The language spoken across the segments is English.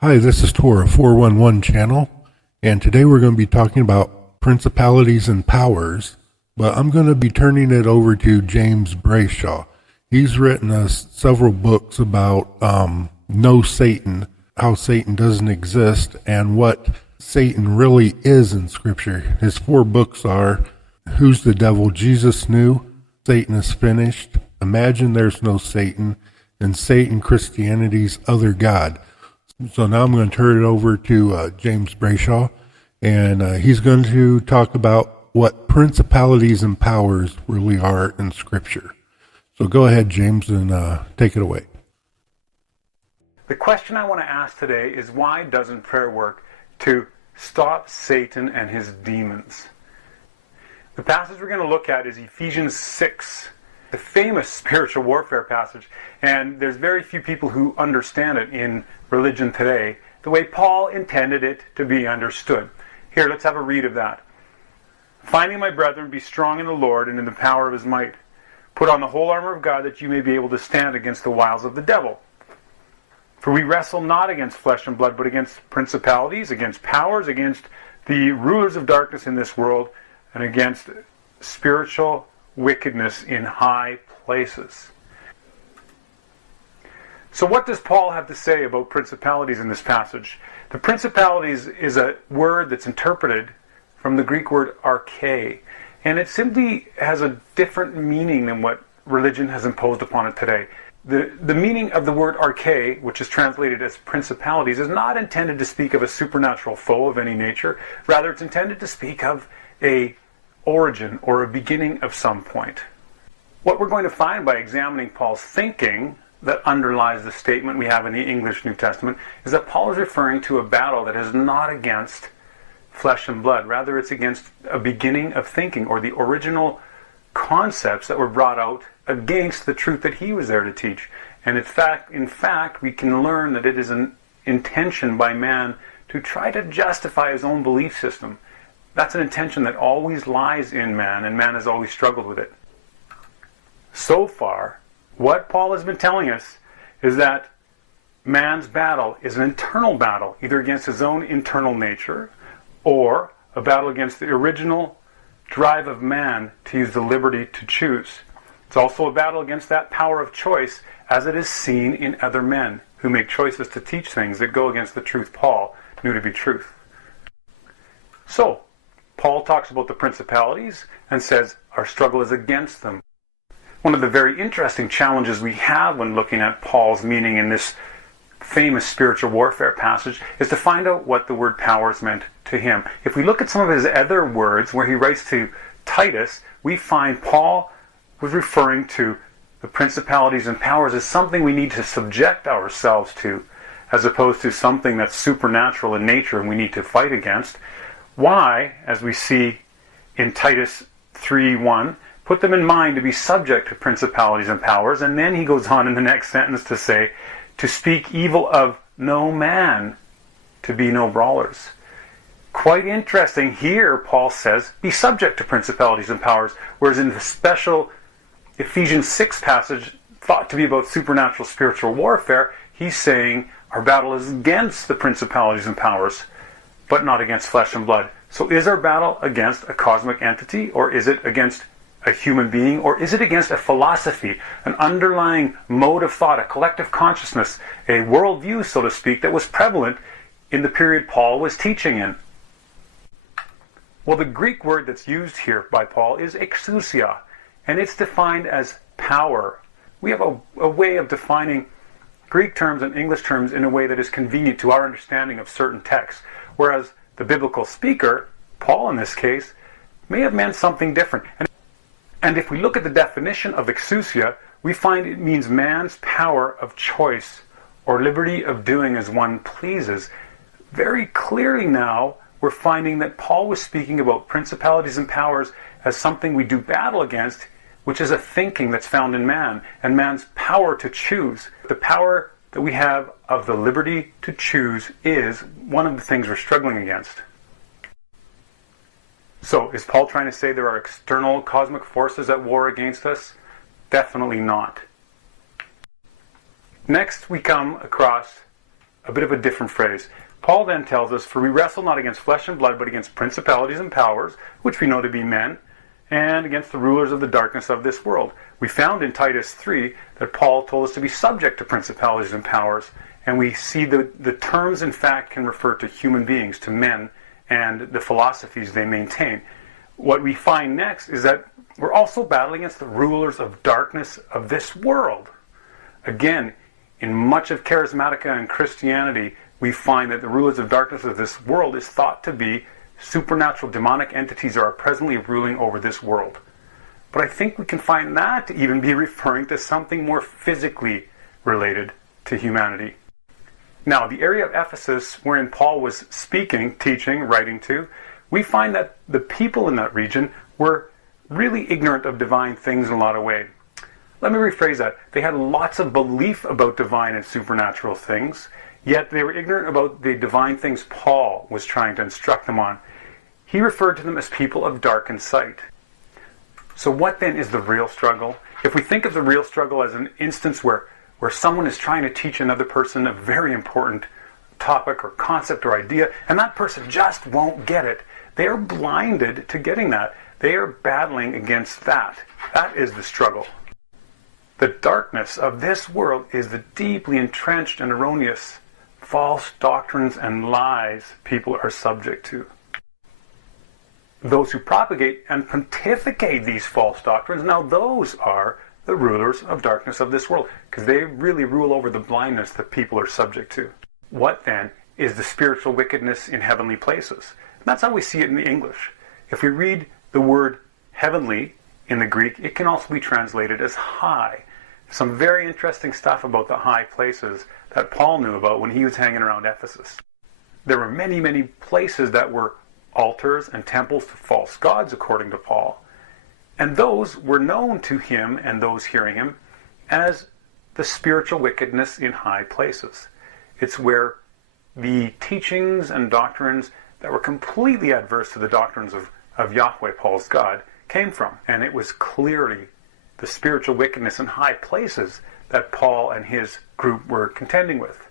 Hi, this is Tor, 411 channel, and today we're going to be talking about principalities and powers, but I'm going to be turning it over to James BRAYSHAW. He's written us several books about No Satan, how Satan doesn't exist, and what Satan really is in Scripture. His 4 books are Who's the Devil Jesus Knew, Satan is Finished, Imagine There's No Satan, and Satan, Christianity's Other God. So now I'm going to turn it over to James BRAYSHAW, and he's going to talk about what principalities and powers really are in Scripture. So go ahead, James, and take it away. The question I want to ask today is, why doesn't prayer work to stop Satan and his demons? The passage we're going to look at is Ephesians 6, the famous spiritual warfare passage, and there's very few people who understand it in religion today the way Paul intended it to be understood. Here, let's have a read of that. Finally, my brethren, be strong in the Lord and in the power of his might. Put on the whole armor of God, that you may be able to stand against the wiles of the devil. For we wrestle not against flesh and blood, but against principalities, against powers, against the rulers of darkness in this world, and against spiritual wickedness in high places. So what does Paul have to say about principalities in this passage? The principalities is a word that's interpreted from the Greek word arche, and it simply has a different meaning than what religion has imposed upon it today. The meaning of the word arche, which is translated as principalities, is not intended to speak of a supernatural foe of any nature. Rather, it's intended to speak of a origin or a beginning of some point. What we're going to find by examining Paul's thinking that underlies the statement we have in the English New Testament is that Paul is referring to a battle that is not against flesh and blood. Rather, it's against a beginning of thinking, or the original concepts that were brought out against the truth that he was there to teach. And in fact, we can learn that it is an intention by man to try to justify his own belief system. That's an intention that always lies in man, and man has always struggled with it. So far, what Paul has been telling us is that man's battle is an internal battle, either against his own internal nature, or a battle against the original drive of man to use the liberty to choose. It's also a battle against that power of choice as it is seen in other men who make choices to teach things that go against the truth Paul knew to be truth. So, Paul talks about the principalities and says our struggle is against them. One of the very interesting challenges we have when looking at Paul's meaning in this famous spiritual warfare passage is to find out what the word powers meant to him. If we look at some of his other words where he writes to Titus, we find Paul was referring to the principalities and powers as something we need to subject ourselves to, as opposed to something that's supernatural in nature and we need to fight against. Why, as we see in Titus 3:1, put them in mind to be subject to principalities and powers, and then he goes on in the next sentence to say, to speak evil of no man, to be no brawlers. Quite interesting. Here, Paul says, be subject to principalities and powers, whereas in the special Ephesians 6 passage, thought to be about supernatural spiritual warfare, he's saying our battle is against the principalities and powers, but not against flesh and blood. So is our battle against a cosmic entity, or is it against a human being, or is it against a philosophy, an underlying mode of thought, a collective consciousness, a worldview, so to speak, that was prevalent in the period Paul was teaching in? Well, the Greek word that's used here by Paul is exousia, and it's defined as power. We have a way of defining Greek terms and English terms in a way that is convenient to our understanding of certain texts, whereas the biblical speaker, Paul in this case, may have meant something different. And if we look at the definition of exousia, we find it means man's power of choice or liberty of doing as one pleases. Very clearly now, we're finding that Paul was speaking about principalities and powers as something we do battle against, which is a thinking that's found in man, and man's power to choose. The power that we have of the liberty to choose is one of the things we're struggling against. So, is Paul trying to say there are external cosmic forces at war against us? Definitely not. Next, we come across a bit of a different phrase. Paul then tells us, "For we wrestle not against flesh and blood, but against principalities and powers, which we know to be men, and against the rulers of the darkness of this world." We found in Titus 3 that Paul told us to be subject to principalities and powers, and we see the terms, in fact, can refer to human beings, to men, and the philosophies they maintain. What we find next is that we're also battling against the rulers of darkness of this world. Again, in much of Charismatica and Christianity, we find that the rulers of darkness of this world is thought to be supernatural demonic entities that are presently ruling over this world. But I think we can find that to even be referring to something more physically related to humanity. Now, the area of Ephesus wherein Paul was speaking, teaching, writing to, we find that the people in that region were really ignorant of divine things in a lot of ways. Let me rephrase that. They had lots of belief about divine and supernatural things, yet they were ignorant about the divine things Paul was trying to instruct them on. He referred to them as people of darkened sight. So what then is the real struggle? If we think of the real struggle as an instance where someone is trying to teach another person a very important topic or concept or idea, and that person just won't get it, they are blinded to getting that. They are battling against that. That is the struggle. The darkness of this world is the deeply entrenched and erroneous false doctrines and lies people are subject to. Those who propagate and pontificate these false doctrines, now those are the rulers of darkness of this world, because they really rule over the blindness that people are subject to. What then is the spiritual wickedness in heavenly places? And that's how we see it in the English. If we read the word heavenly in the Greek, it can also be translated as high. Some very interesting stuff about the high places that Paul knew about when he was hanging around Ephesus. There were many, many places that were altars and temples to false gods, according to Paul. And those were known to him and those hearing him as the spiritual wickedness in high places. It's where the teachings and doctrines that were completely adverse to the doctrines of Yahweh, Paul's God, came from. And it was clearly the spiritual wickedness in high places that Paul and his group were contending with.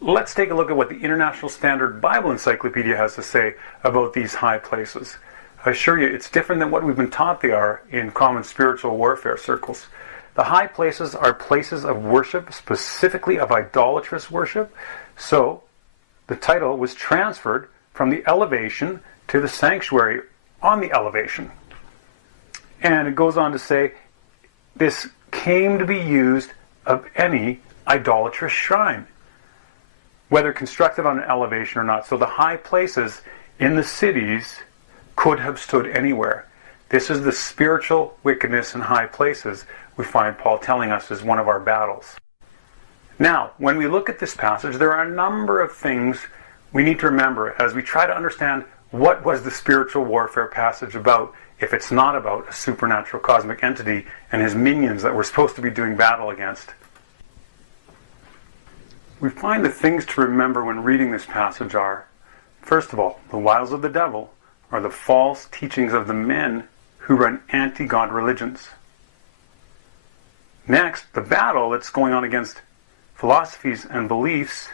Let's take a look at what the International Standard Bible Encyclopedia has to say about these high places. I assure you, it's different than what we've been taught they are in common spiritual warfare circles. The high places are places of worship, specifically of idolatrous worship. So, the title was transferred from the elevation to the sanctuary on the elevation. And it goes on to say, this came to be used of any idolatrous shrine, whether constructed on an elevation or not. So the high places in the cities could have stood anywhere. This is the spiritual wickedness in high places we find Paul telling us is one of our battles. Now, when we look at this passage, there are a number of things we need to remember as we try to understand what was the spiritual warfare passage about, if it's not about a supernatural cosmic entity and his minions that we're supposed to be doing battle against. We find the things to remember when reading this passage are, first of all, the wiles of the devil are the false teachings of the men who run anti-God religions. Next, the battle that's going on against philosophies and beliefs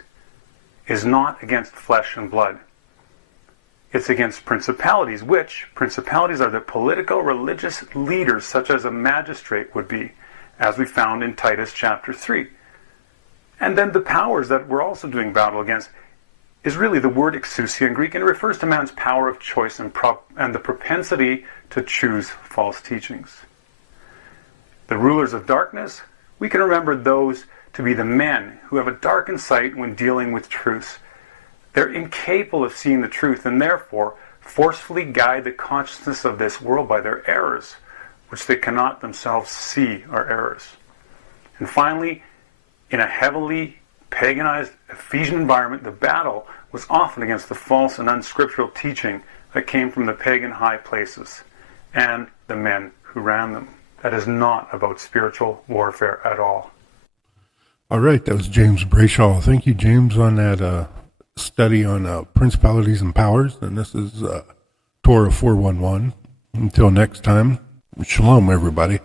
is not against flesh and blood. It's against principalities, which principalities are the political religious leaders such as a magistrate would be, as we found in Titus chapter 3. And then the powers that we're also doing battle against is really the word exousia in Greek, and it refers to man's power of choice and the propensity to choose false teachings. The rulers of darkness, we can remember those to be the men who have a darkened sight when dealing with truths. They're incapable of seeing the truth and therefore forcefully guide the consciousness of this world by their errors, which they cannot themselves see are errors. And finally, in a heavily paganized Ephesian environment, the battle was often against the false and unscriptural teaching that came from the pagan high places and the men who ran them. That is not about spiritual warfare at all. All right, that was James Brayshaw. Thank you, James, on that study on Principalities and Powers. And this is Torah 411. Until next time, shalom, everybody.